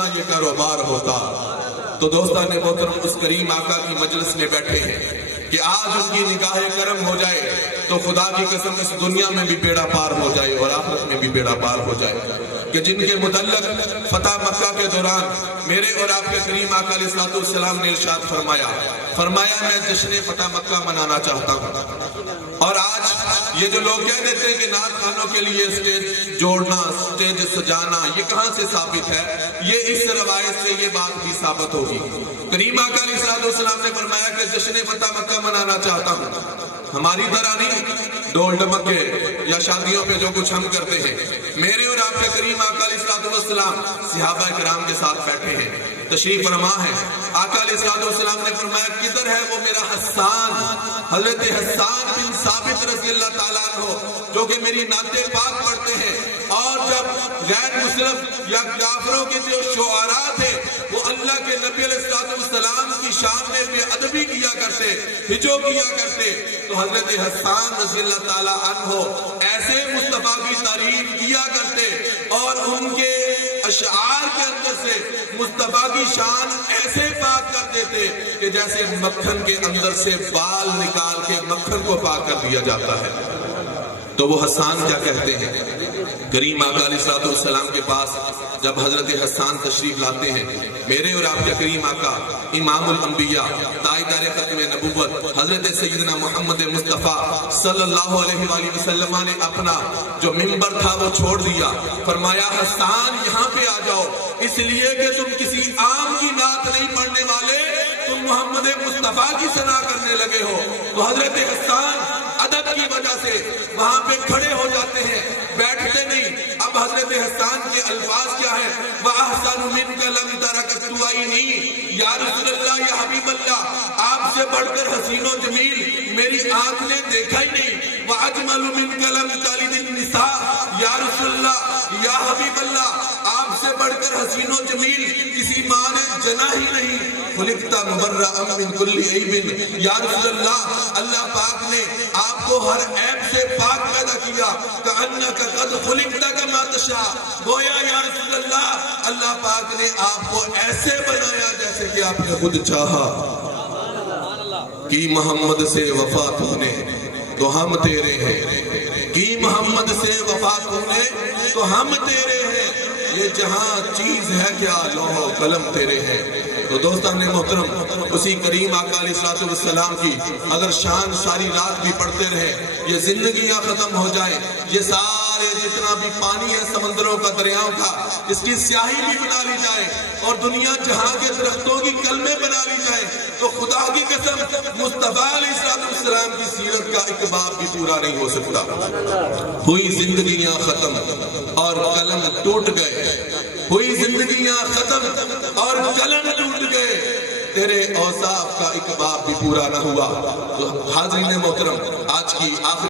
ना ये कारोबार होता। तो दोस्तान मोहतरम उस करीम आका की मजलिस में बैठे हैं कि आज उनकी निगाह करम हो जाए तो खुदा की कसम इस दुनिया में भी बेड़ा पार हो जाए और आखिरत में भी बेड़ा पार हो जाए। कि जिनके मुतल्लक फतह मक्का के दौरान मेरे और आपके करीम आका अलैहिस्सलाम ने इरशाद फरमाया मैं जश्न फतह मक्का मनाना चाहता हूँ। और आज ये जो लोग कह देते हैं कि नात खानों के लिए स्टेज जोड़ना, स्टेज सजाना, ये कहाँ से साबित है? ये इस रवायत से ये बात भी साबित होगी। करीम आका अलैहिस्सलाम ने फरमाया कि जश्न फतह मक्का मनाना चाहता हूँ। हमारी तरह नहीं ढोल ढमके या शादियों पे जो कुछ हम करते हैं। मेरे और आपके करीम आका अलैहिस्सलाम सहाबा किराम के साथ बैठे हैं, तशरीफ फरमा है। आका अलैहिस्सलाम ने फरमाया किधर है वो मेरा हस्सान, हजरत हस्सान बिन साबित रज़ियल्लाहु ताला अन्हु जो कि मेरी नाते पाक पढ़ते हैं। और जब गैर मुस्लिम या काफिरों के जो शुआरा थे वो अल्लाह के नबी अलैहिस्सलाम की शान में बेअदबी किया करते, हिजो किया करते, तो हजरत हस्सान रज़ियल्लाहु ताला अन्हु ऐसे मुस्तफा की तारीफ किया करते और उनके अशआर के अंदर से मुस्तफा की शान ऐसे पाक कर देते कि जैसे मक्खन के अंदर से बाल निकाल के मक्खन को पाक कर दिया जाता है। तो वो हस्सान क्या कहते हैं? करीम आका अलैहिस्सलाम के पास जब हजरत हस्सान तशरीफ लाते हैं, मेरे और आपके करीम आका इमामुल अंबिया ताजदार खत्म नबुव्वत हजरत सैयदना मोहम्मद मुस्तफ़ा सल्लल्लाहु अलैहि वसल्लम ने अपना जो मिंबर था वो छोड़ दिया। फरमाया हस्सान यहाँ पे आ जाओ, इसलिए कि तुम किसी आम की नात नहीं पढ़ने वाले, तुम मोहम्मद मुस्तफ़ा की सना करने लगे हो। तो हजरत हस्सान अदब की वजह से वहां पे खड़े हो जाते हैं, बैठते नहीं। अब हजरत हस्सान के अल्फाज क्या है? वअहसनु मिनका लम तरकतु ऐनी, या रसूलल्लाह या हबीब अल्लाह, आपसे बढ़कर हसीनो जमील मेरी आंख ने देखा ही नहीं। वअजमलु मिनका लम तलिदिन निसा, या रसूलल्लाह या हबीब अल्लाह, आपसे बढ़कर हसीनो जमील किसी माँ ने जना ही नहीं। खुलिकता मुबर्रअम मिन कुल्ली ऐबिन, या रसूलल्लाह अल्लाह पाक ने आपको हर ऐब से पाक पैदा किया। कअन्नका कद खुलिकता कमा तशा, गोया या रसूलल्लाह अल्लाह पाक ने आपको ऐसे बनाया जैसे कि आपने खुद चाहा। कि मोहम्मद से वफा तूने तो हम तेरे हैं, कि मोहम्मद से वफा तूने तो हम तेरे हैं, ये जहां चीज है क्या लौह कलम तेरे हैं। तो दोस्तान मोहतरम उसी करीम आका अलैहिस्सलाम की अगर शान सारी रात भी पढ़ते रहे, ये जिंदगियां खत्म हो जाए, ये सारे जितना भी पानी है समंदरों का, दरियाओं का, इसकी स्याही भी बना ली जाए और दुनिया जहां के दरख्तों की कलमें बना ली जाए, तो खुदा की कसम मुस्तफा अलैहिस्सलाम की सीरत का एक बाब भी पूरा नहीं हो सकता। हुई जिंदगियां खत्म और कलम टूट गए, हुई जिंदगियां खत्म और कलम टूट गए, तेरे औसाफ का एक बाब भी पूरा न हुआ। तो हाज़रीन मोहतरम आज की आखिरी